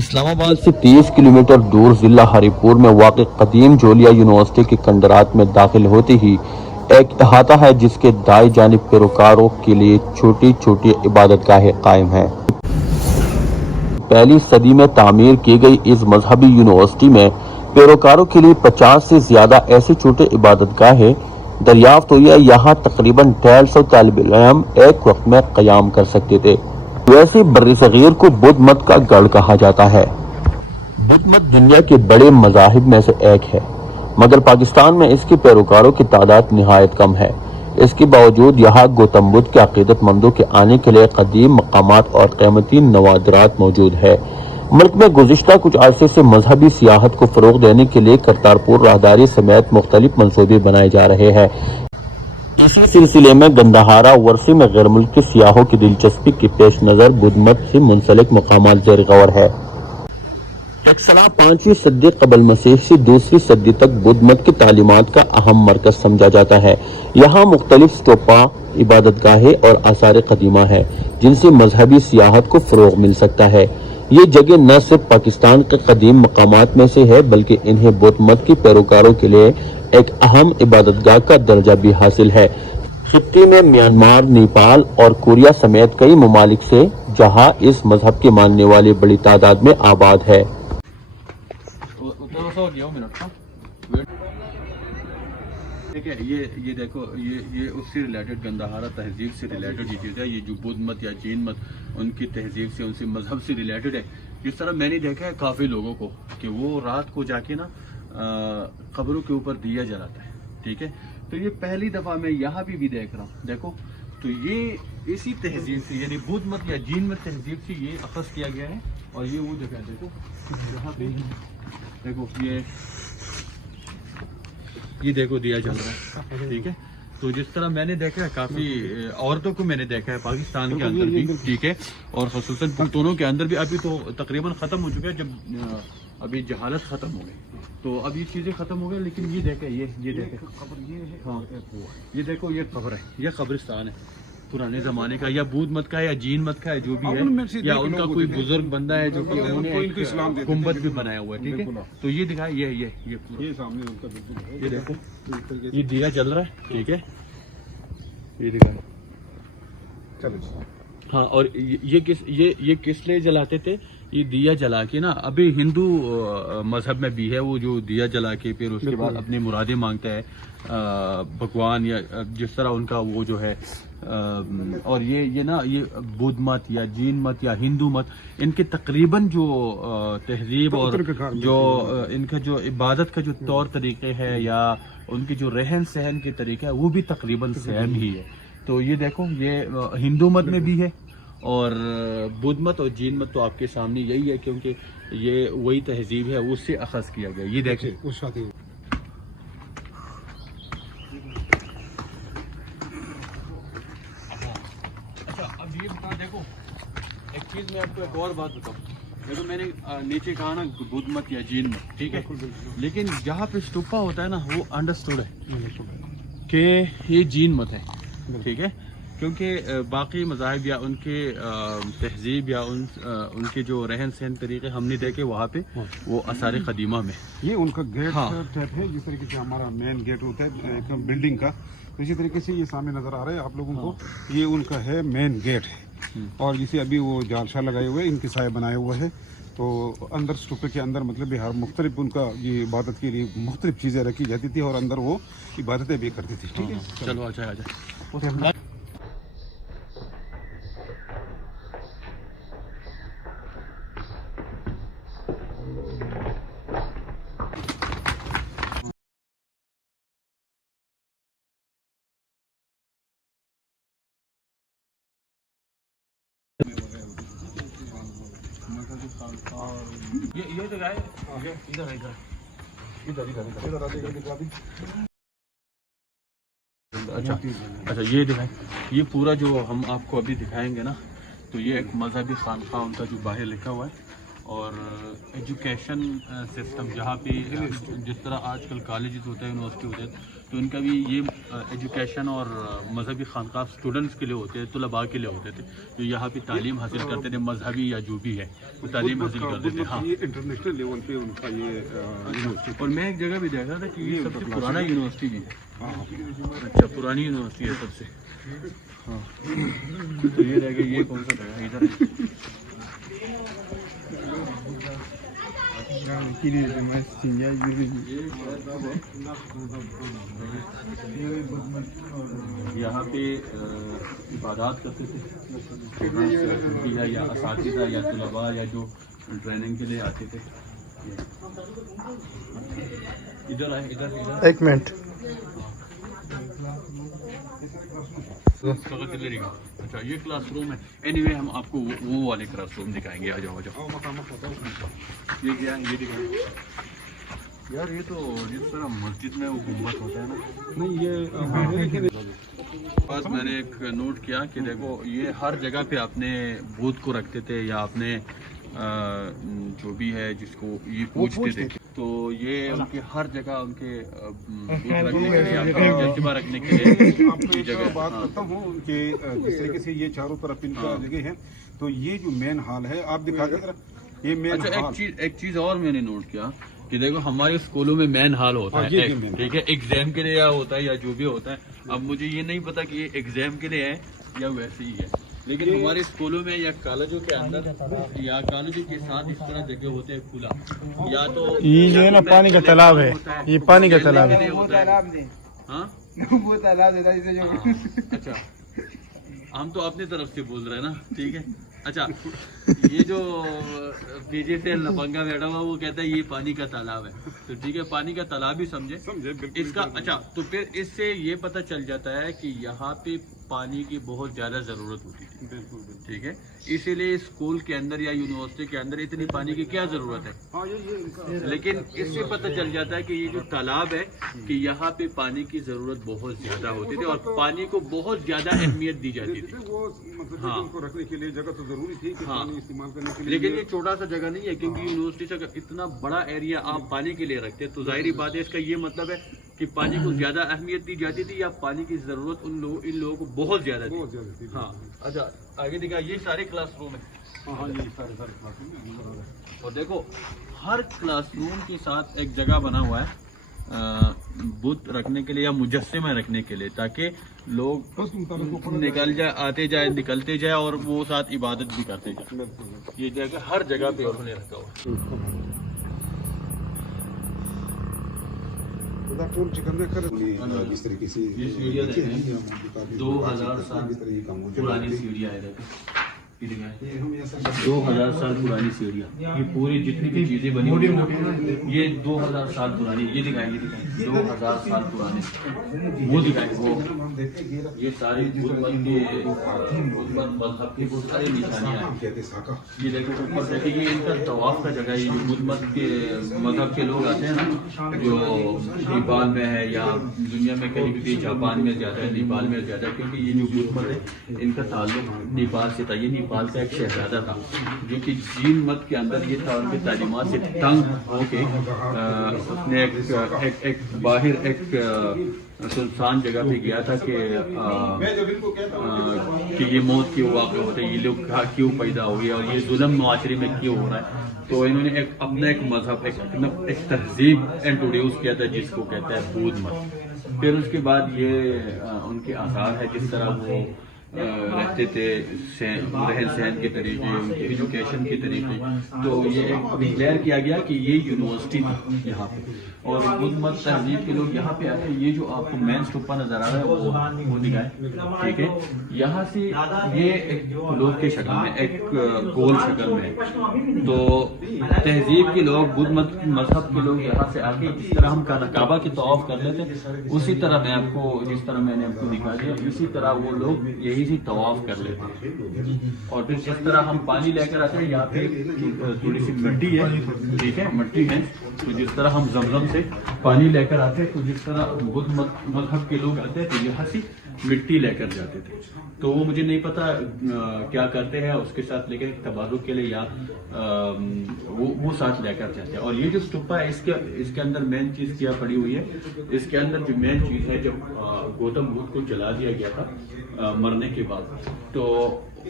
اسلام آباد سے 30 کلومیٹر دور ضلع ہری پور میں واقع قدیم جولیا یونیورسٹی کے کنڈرات میں داخل ہوتے ہی ایک احاطہ ہے جس کے دائیں جانب پیروکاروں کے لیے چھوٹی چھوٹی عبادت گاہیں قائم ہیں۔ پہلی صدی میں تعمیر کی گئی اس مذہبی یونیورسٹی میں پیروکاروں کے لیے 50 سے زیادہ ایسے چھوٹے عبادت گاہیں دریافت ہوئی ہے۔ یہاں تقریباً 150 طالب علم ایک وقت میں قیام کر سکتے تھے۔ ویسے بر صغیر کو بدھ مت کا گڑھ کہا جاتا ہے۔ بدھ مت دنیا کے بڑے مذاہب میں سے ایک ہے، مگر پاکستان میں اس کے پیروکاروں کی تعداد نہایت کم ہے۔ اس کے باوجود یہاں گوتم بدھ کے عقیدت مندوں کے آنے کے لیے قدیم مقامات اور قیمتی نوادرات موجود ہے۔ ملک میں گزشتہ کچھ عرصے سے مذہبی سیاحت کو فروغ دینے کے لیے کرتارپور راہداری سمیت مختلف منصوبے بنائے جا رہے ہیں۔ اسی سلسلے میں گندھارا ورثے میں غیر ملکی سیاحوں کی دلچسپی کے پیش نظر بدھ مت سے منسلک مقامات زیر غور ہے۔ ٹیکسلا 5ویں صدی قبل مسیح سے 2ویں صدی تک بدھ مت کی تعلیمات کا اہم مرکز سمجھا جاتا ہے۔ یہاں مختلف اسٹوپا، عبادت گاہیں اور آثار قدیمہ ہیں جن سے مذہبی سیاحت کو فروغ مل سکتا ہے۔ یہ جگہ نہ صرف پاکستان کے قدیم مقامات میں سے ہے بلکہ انہیں بدھ مت کے پیروکاروں کے لیے ایک اہم عبادت گاہ کا درجہ بھی حاصل ہے۔ خطے میں میانمار، نیپال اور کوریا سمیت کئی ممالک سے جہاں اس مذہب کے ماننے والے بڑی تعداد میں آباد ہے۔ یہ دیکھو یہ اس سے ریلیٹڈ گندھارا تہذیب سے ریلیٹڈ یہ چیز ہے۔ یہ جو بدھ مت یا جین مت ان کی تہذیب سے، ان سے مذہب سے ریلیٹڈ ہے۔ جس طرح میں نے دیکھا ہے کافی لوگوں کو کہ وہ رات کو جا کے نا قبروں کے اوپر دیا جلاتا ہے، ٹھیک ہے۔ تو یہ پہلی دفعہ میں یہاں بھی دیکھ رہا ہوں، دیکھو تو یہ اسی تہذیب سے یعنی بدھ مت یا جین مت تہذیب سے یہ اخذ کیا گیا ہے۔ اور یہ وہ جگہ دیکھو یہاں پہ دیکھو یہ دیکھو دیا جل رہا ہے، ٹھیک ہے۔ تو جس طرح میں نے دیکھا ہے کافی عورتوں کو میں نے دیکھا ہے پاکستان کے اندر بھی، ٹھیک ہے، اور خصوصاً پختونوں کے اندر بھی ابھی تو تقریباً ختم ہو چکا ہے، جب ابھی جہالت ختم ہو گئی تو اب یہ چیزیں ختم ہو گئی۔ لیکن یہ دیکھیں یہ دیکھیں ہاں یہ دیکھو یہ قبر ہے، یہ قبرستان ہے پرانے زمانے کا، یا بدھ مت کا ہے یا جین مت کا ہے، جو بھی ہے، یا ان کا کوئی بزرگ بندہ ہے جو کہ انہوں نے گنبد بھی بنایا ہوا ہے، ٹھیک ہے۔ تو یہ دکھا یہ سامنے ان کا بالکل ہے، یہ دیکھو یہ دیا جل رہا ہے، ٹھیک ہے، یہ دکھا چلو ہاں۔ اور یہ کس لیے جلاتے تھے؟ یہ دیا جلا کے نا، ابھی ہندو مذہب میں بھی ہے وہ جو دیا جلا کے پھر اس کے بعد اپنی مرادیں مانگتا ہے بھگوان، یا جس طرح ان کا وہ جو ہے۔ اور یہ نا یہ بدھ مت یا جین مت یا ہندو مت، ان کے تقریباً جو تہذیب اور جو ان کا جو عبادت کا جو طور طریقے ہے یا ان کی جو رہن سہن کے طریقہ ہے وہ بھی تقریباً سیم ہی ہے۔ تو یہ دیکھو یہ ہندو مت میں بھی ہے، اور بدھ مت اور جین مت تو آپ کے سامنے یہی ہے، کیونکہ یہ وہی تہذیب ہے، اس سے اخذ کیا گیا۔ یہ دیکھیں اچھا اب یہ بتا، دیکھو ایک چیز میں آپ کو ایک اور بات بتاؤں، دیکھو میں نے نیچے کہا نا بدھ مت یا جین مت، ٹھیک ہے، لیکن جہاں پہ اسٹوپا ہوتا ہے نا وہ انڈرسٹوڈ ہے کہ یہ جین مت ہے، ٹھیک ہے، کیونکہ باقی مذاہب یا ان کے تہذیب یا ان کے جو رہن سہن طریقے ہم نے دیکھے وہاں پہ وہ آثار قدیمہ میں۔ یہ ان کا گیٹ ٹائپ ہے، جس طریقے سے ہمارا مین گیٹ ہوتا ہے بلڈنگ کا، اسی طریقے سے یہ سامنے نظر آ رہا ہے آپ لوگوں کو، یہ ان کا ہے مین گیٹ ہے۔ اور جسے ابھی وہ جال شاہ لگائے ہوئے ان کے سائے بنائے ہوئے ہیں، تو اندر اسٹوپے کے اندر مطلب ہر مختلف ان کا یہ عبادت کے لیے مختلف چیزیں رکھی جاتی تھی اور اندر وہ عبادتیں بھی کرتی تھی، ٹھیک ہے۔ چلو اچھا یہ جگہ ہے اچھا یہ دکھائیں، یہ پورا جو ہم آپ کو ابھی دکھائیں گے نا، تو یہ ایک مذہبی خانقاہ ان کا جو باہر لکھا ہوا ہے اور ایجوکیشن سسٹم جہاں پہ جس طرح آج کل کالجز ہوتے ہیں یونیورسٹی ہوتے ہیں تو ان کا بھی یہ ایجوکیشن اور مذہبی خانقاہ اسٹوڈنٹس کے لیے ہوتے ہیں, طلباء کے لیے ہوتے تھے جو یہاں پہ تعلیم حاصل کرتے تھے, مذہبی یا جو بھی ہے وہ تعلیم حاصل کرتے تھے. ہاں, یہ انٹرنیشنل لیول پہ ان کا یہ یونیورسٹی. اور میں ایک جگہ بھی دیکھ رہا تھا کہ یہ سب سے پرانا یونیورسٹی بھی ہے. اچھا, پرانی یونیورسٹی ہے سب سے. ہاں, تو یہ رہ گیا, یہ کون سا جگہ ادھر یہاں پہ عبادات کرتے تھے یا اساتذہ یا طلباء یا جو ٹریننگ کے لیے آتے تھے. ادھر آئے, ادھر ایک منٹ. اچھا, یہ کلاس روم ہے. اینی وے ہم آپ کو وہ والے کلاس روم دکھائیں گے. آ جاؤ, آ جاؤ. یہ کیا ہے, یہ دکھائیں یار. یہ تو جس طرح مسجد میں وہ گنبد ہوتا ہے نا, نہیں یہ بس میں نے ایک نوٹ کیا کہ دیکھو یہ ہر جگہ پہ اپنے بت کو رکھتے تھے یا اپنے جو بھی ہے جس کو یہ پوچھتے تھے, تو یہ ان کے ہر جگہ ان کے بت رکھنے کے لیے, جذبہ رکھنے کے لیے آپ کو ایک بات کرتا ہوں کہ جس طریقے سے یہ چاروں طرف ان کا جگہ ہے, تو یہ جو مین ہال ہے آپ دکھا دیں ذرا. یہ مین ہال. ایک چیز اور میں نے نوٹ کیا کہ دیکھو ہمارے اسکولوں میں مین ہال ہوتا ہے, ٹھیک ہے, ایگزام کے لیے ہوتا ہے یا جو بھی ہوتا ہے. اب مجھے یہ نہیں پتا کہ یہ ایگزام کے لیے ہے یا ویسے ہی ہے, لیکن ہمارے اسکولوں میں یا کالجوں کے اندر یا کالجوں کے ساتھ اس طرح جگہ ہوتے ہیں کھلا, یا تو یہ جو ہے نا پانی کا تالاب ہے, یہ پانی کا تالاب ہے. ہاں, اچھا, ہم تو اپنی طرف سے بول رہے ہیں نا, ٹھیک ہے. اچھا, یہ جو پیچھے سے لپنگا بیٹھا ہوا وہ کہتا ہے یہ پانی کا تالاب ہے, تو ٹھیک ہے, پانی کا تالاب ہی سمجھے اس کا. اچھا, تو پھر اس سے یہ پتہ چل جاتا ہے کہ یہاں پہ پانی کی بہت زیادہ ضرورت ہوتی تھی, ٹھیک ہے. اسی لیے اسکول کے اندر یا یونیورسٹی کے اندر اتنی پانی کی کیا ضرورت ہے, لیکن اس سے پتہ چل جاتا ہے کہ یہ جو تالاب ہے کہ یہاں پہ پانی کی ضرورت بہت زیادہ ہوتی تھی اور پانی کو بہت زیادہ اہمیت دی جاتی تھی. ہاں, رکھنے کے لیے جگہ تو ضروری تھی کہ پانی استعمال کرنے کے لیے, لیکن یہ چھوٹا سا جگہ نہیں ہے, کیونکہ یونیورسٹی سے اگر اتنا بڑا ایریا آپ پانی کے لیے رکھتے تو ظاہری بات ہے اس کا یہ مطلب ہے کہ پانی کو زیادہ اہمیت دی جاتی تھی یا پانی کی ضرورت ان لوگوں کو بہت زیادہ تھی. ہاں, اچھا آگے دکھا, یہ سارے کلاس روم ہیں. ہاں, یہ سارے کلاس روم. اور دیکھو ہر کلاس روم کے ساتھ ایک جگہ بنا ہوا ہے بت رکھنے کے لیے یا مجسمہ رکھنے کے لیے, تاکہ لوگ نکل جائے, آتے جائے, نکلتے جائے اور وہ ساتھ عبادت بھی کرتے جائیں. یہ جگہ ہر جگہ پہ انہوں نے رکھا ہوا. جس طریقے سے 2000 سال پرانی سیڑھیاں ہے, 2000 سال پرانی سیڑھیاں, یہ پوری جتنی بھی چیزیں بنی ہوئی ہیں یہ 2000 سال پرانی. یہ دکھائیں, یہ دکھائیں 2000 سال پرانے, وہ دکھائیں, وہ یہ سارے مذہب کے بہت سارے نشانیاں ہیں. یہ دیکھو اوپر دیکھیں, یہ ان کا طواف کا جگہ ہے. یہ جو بدھ مت کے مذہب کے لوگ آتے ہیں نا, جو نیپال میں ہے یا دنیا میں کہیں بھی, جاپان میں زیادہ ہے, نیپال میں زیادہ ہے, کیونکہ یہ جو بدھ مت ہے ان کا تعلق نیپال سے تھا. یہ نیپال کا ایک شہزادہ تھا جو کہ جین مت کے اندر یہ تھا, ان کی تعلیمات سے تنگ ہو کے اس نے ایک باہر ایک سنسان جگہ پہ گیا تھا کہ یہ موت کیوں واقع ہوتے ہیں, یہ لوگ کیوں پیدا ہوئے اور یہ ظلم معاشرے میں کیوں ہو رہا ہے. تو انہوں نے اپنا ایک مذہب, ایک تہذیب انٹروڈیوس کیا تھا جس کو کہتا ہے بودھ مت. پھر اس کے بعد یہ ان کے آثار ہے جس طرح وہ رہتے تھے, رہن سہن کے طریقے, ان کے ایجوکیشن کے طریقے. تو یہ ڈکلیئر کیا گیا کہ یہ یونیورسٹی تھی یہاں پہ, اور بدھ مت تہذیب کے لوگ یہاں پہ آتے ہیں. یہ جو آپ کو مین اسٹوپا نظر آ رہا ہے وہ دکھائے, ٹھیک ہے. یہاں سے یہ ایک لوگ کے شکل میں, ایک گول شکل میں, تو تہذیب کے لوگ, بدھ مت مذہب کے لوگ یہاں سے آ کے جس طرح ہم کعبہ کی طواف کر لیتے اسی طرح میں آپ کو, جس طرح میں نے آپ کو دکھا دیا, اسی طرح وہ لوگ یہی سے طواف کر لیتے ہیں. اور پھر جس طرح ہم پانی لے کر آتے ہیں, یہاں پہ تھوڑی سی مٹی ہے, ٹھیک ہے, مٹی ہے, تو جس طرح ہم زمزم سے پانی لے کر آتے ہیں, تو جس طرح بدھ مذہب کے لوگ آتے ہیں تو یہاں سے مٹی لے کر جاتے تھے. تو وہ مجھے نہیں پتا کیا کرتے ہیں اس کے ساتھ، لیکن تبارک کے لیے یا وہ ساتھ لے کر جاتے ہیں. اور یہ جو اسٹوپا ہے اس کے اندر مین چیز کیا پڑی ہوئی ہے. اس کے اندر جو مین چیز ہے، جب گوتم بدھ کو جلا دیا گیا تھا مرنے کے بعد، تو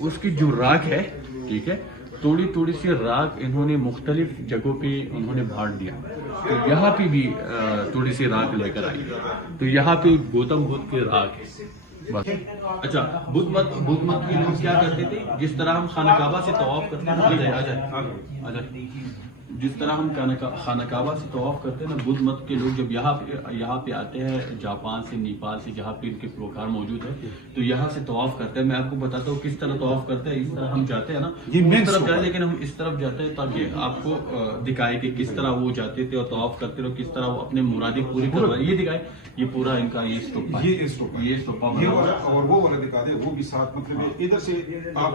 اس کی جو راکھ ہے، ٹھیک ہے، تھوڑی تھوڑی سی راکھ انہوں نے مختلف جگہوں پہ انہوں نے بانٹ دیا. تو یہاں پہ بھی تھوڑی سی راکھ لے کر آئی. تو یہاں پہ گوتم بدھ کی راکھ ہے بس. اچھا، بدھ مت کے لوگ کیا کرتے تھے، جس طرح ہم خانہ کعبہ سے طواف کرتے ہیں، آ جائے جس طرح ہم خانہ کعبہ سے طواف کرتے ہیں نا، بدھ مت کے لوگ جب یہاں پہ آتے ہیں، جاپان سے، نیپال سے، جہاں پہ ان کے پیروکار موجود ہے، تو یہاں سے طواف کرتے ہیں. میں آپ کو بتاتا ہوں کس طرح طواف کرتے ہیں. اس طرح ہم جاتے ہیں نا، اس طرف جائیں، لیکن ہم اس طرف جاتے ہیں تاکہ آپ کو دکھائے کہ کس طرح وہ جاتے تھے اور طواف کرتے رہو، کس طرح وہ اپنے مرادیں پوری کر رہے ہیں. یہ دکھائے، یہ پورا ان کا یہ اسٹوپا اور وہ والا دکھا دے، وہ بھی ساتھ. مطلب ادھر سے آپ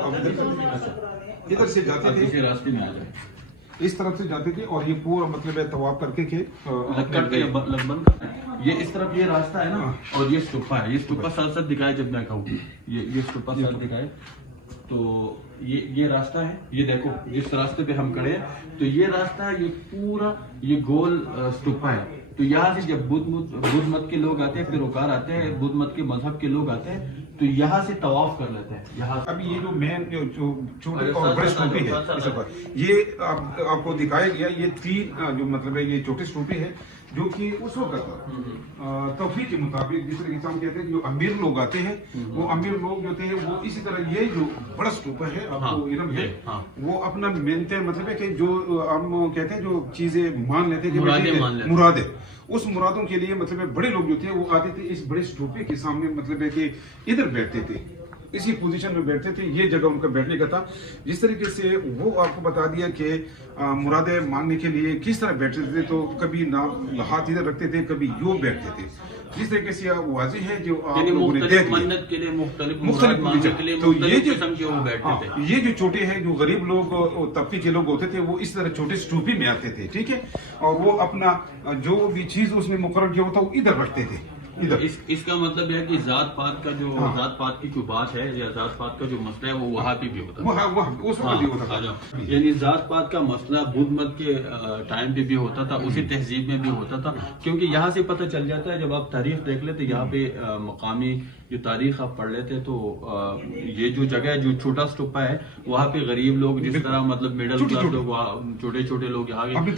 ادھر سے جاتے تھے، کسی راستے میں آ جائے، اس طرف سے جاتے تھے، اور یہ پورا مطلب طواف کر کے یہ اس طرف یہ راستہ ہے نا، اور یہ اسٹوپا ہے. یہ اسٹوپا ساتھ ساتھ دکھائے جب میں کہوں، یہ اسٹوپا ساتھ دکھائے. تو یہ راستہ ہے، یہ دیکھو جس راستے پہ ہم کھڑے ہیں، تو یہ راستہ، یہ پورا یہ گول اسٹوپا ہے. تو یہاں سے جب بدھ مت کے لوگ آتے ہیں، پیروکار آتے ہیں، بدھ مت کے مذہب کے لوگ آتے ہیں، تو یہاں سے طواف کر لیتے ہیں. یہاں ابھی یہ جو مین جو چھوٹے اور بڑے اسٹوپے ہے، یہ آپ کو دکھایا گیا. یہ تین جو مطلب ہے یہ چھوٹے اسٹوپے ہے، جو کہ اس وقت توفیق کے مطابق، جس طرح ہم کہتے ہیں جو امیر لوگ آتے ہیں، وہ امیر لوگ جو تھے وہ اسی طرح یہ جو بڑا اسٹوپا ہے آپ کو علم ہے، وہ اپنا مانتے مطلب ہے کہ جو ہم کہتے ہیں جو چیزیں مان لیتے کہ مرادیں، اس مرادوں کے لیے مطلب ہے بڑے لوگ جو تھے وہ آتے تھے اس بڑے اسٹوپے کے سامنے، مطلب ہے کہ ادھر بیٹھتے تھے، اسی پوزیشن میں بیٹھتے تھے. یہ جگہ ان کا بیٹھنے کا تھا. جس طریقے سے وہ آپ کو بتا دیا کہ مرادیں مانگنے کے لیے کس طرح بیٹھتے تھے. تو کبھی ہاتھ ادھر رکھتے تھے، کبھی یوں بیٹھتے تھے. جس طریقے سے واضح ہے جو آپ لوگوں نے دیکھ لیا، مختلف. تو یہ جو چھوٹے ہیں، جو غریب لوگ طبقے کے لوگ ہوتے تھے، وہ اس طرح چھوٹے اسٹوپے میں آتے تھے، ٹھیک ہے، اور وہ اپنا جو بھی چیز اس میں مقرر کیا ہوتا وہ ادھر رکھتے تھے. اس کا مطلب ہے کہ ذات پات کا جو ذات پات کی جو بات ہے، یا ذات پات کا جو مسئلہ ہے، وہ وہاں پہ بھی ہوتا ہے. یعنی ذات پات کا مسئلہ بدھ مت کے ٹائم پہ بھی ہوتا تھا، اسی تہذیب میں بھی ہوتا تھا. کیونکہ یہاں سے پتہ چل جاتا ہے، جب آپ تاریخ دیکھ لیتے، یہاں پہ مقامی جو تاریخ آپ پڑھ لیتے، تو یہ جو جگہ ہے، جو چھوٹا اسٹوپا ہے، وہاں پہ غریب لوگ، جس طرح مطلب مڈل کلاس لوگ، چھوٹے چھوٹے لوگ یہاں اپنے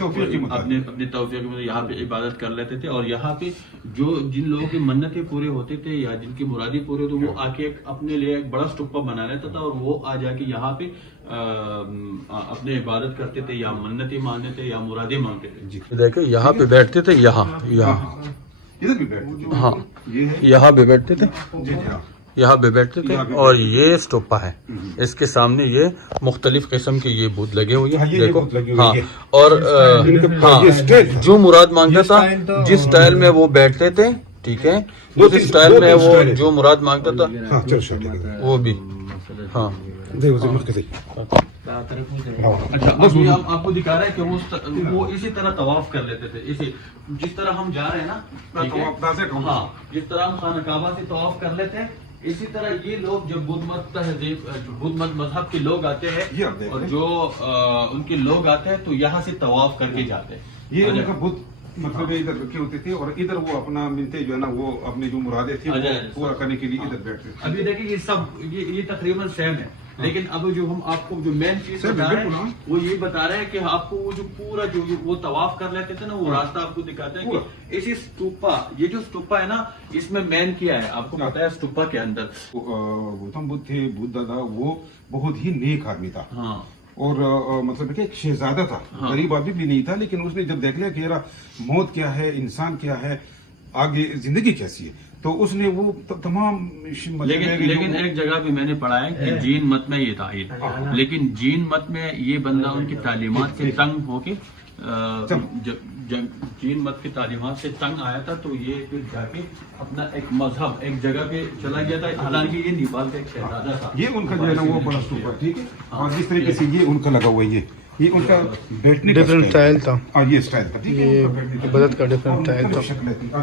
توفیق میں یہاں پہ عبادت کر لیتے تھے. اور یہاں پہ جن لوگوں کی منتیں پورے ہوتے تھے یا جن کی مرادیں پورے ہوتے، وہ آ کے اپنے لیے ایک بڑا اسٹوپا بنا لیتا تھا، اور وہ آ جا کے یہاں پہ اپنے عبادت کرتے تھے، یا منتیں مانتے تھے، یا مرادیں مانگتے تھے. دیکھیں یہاں پہ بیٹھتے تھے، یہاں ادھر بھی بیٹھتے تھے. ہاں، یہاں پہ بیٹھتے تھے، یہاں پہ بیٹھتے تھے. اور یہ اسٹوپا ہے، اس کے سامنے یہ مختلف قسم کے یہ بت لگے ہوئے ہیں، دیکھو. ہاں، اور ہاں، جو مراد مانگتا تھا، جس سٹائل میں وہ بیٹھتے تھے، ٹھیک ہے، اس سٹائل میں وہ جو مراد مانگتا تھا وہ بھی. ہاں، اچھا، ابھی آپ کو دکھا رہے ہیں کہ وہ اسی طرح طواف کر لیتے تھے، جس طرح ہم جا رہے ہیں نا، ہاں، جس طرح ہم خانہ کعبہ سے طواف کر لیتے ہیں، اسی طرح یہ لوگ جب بدھ مت تہذیب، بدھ مت مذہب کے لوگ آتے ہیں، اور جو ان کے لوگ آتے ہیں، تو یہاں سے طواف کر کے جاتے ہیں. یہ ان کا بدھ مطلب ادھر رکھے ہوتے تھے، اور ادھر وہ اپنا منتے جو ہے نا، وہ اپنے جو مرادیں تھیں پورا کرنے کے لیے ادھر بیٹھتے تھے. ابھی دیکھیں یہ سب یہ تقریباً سیم ہے، لیکن اب جو ہم آپ کو جو مین چیز بتا رہے ہیں، وہ یہ بتا رہے ہیں کہ آپ کو وہ جو پورا جو وہ طواف کر لیتے تھے نا، وہ راستہ آپ کو دکھاتے ہیں کہ اسی اسٹوپا، یہ جو اسٹوپا ہے نا، اس میں مین کیا ہے آپ کو پتا ہے. اسٹوپا کے اندر گوتم بدھ تھے، بدھ دادا، وہ بہت ہی نیک آدمی تھا. ہاں، اور مطلب کہ ایک شہزادہ تھا، غریب آدمی بھی نہیں تھا، لیکن اس نے جب دیکھ لیا کہ موت کیا ہے، انسان کیا ہے، آگے زندگی کیسی ہے، تو اس نے وہ تمام. لیکن ایک جگہ بھی میں نے پڑھا ہے کہ جین مت میں یہ تھا، لیکن جین مت میں یہ بندہ ان کی تعلیمات سے تنگ ہو کے، جین مت کی تعلیمات سے تنگ آیا تھا، تو یہ پھر جا کے اپنا ایک مذہب ایک جگہ پہ چلا گیا تھا. حالانکہ یہ نیپال کا ایک شہزادہ تھا. یہ ان کا جو ہے نا وہ بڑا اسٹوپا، ٹھیک ہے، اور جس طریقے سے یہ ان کا لگا ہوا ہے، یہ ان کا بیٹھنے کا ڈفرنٹ اسٹائل تھا. یہ اسٹائل تھا، ٹھیک ہے، یہ عبادت کا ڈفرنٹ اسٹائل تھا.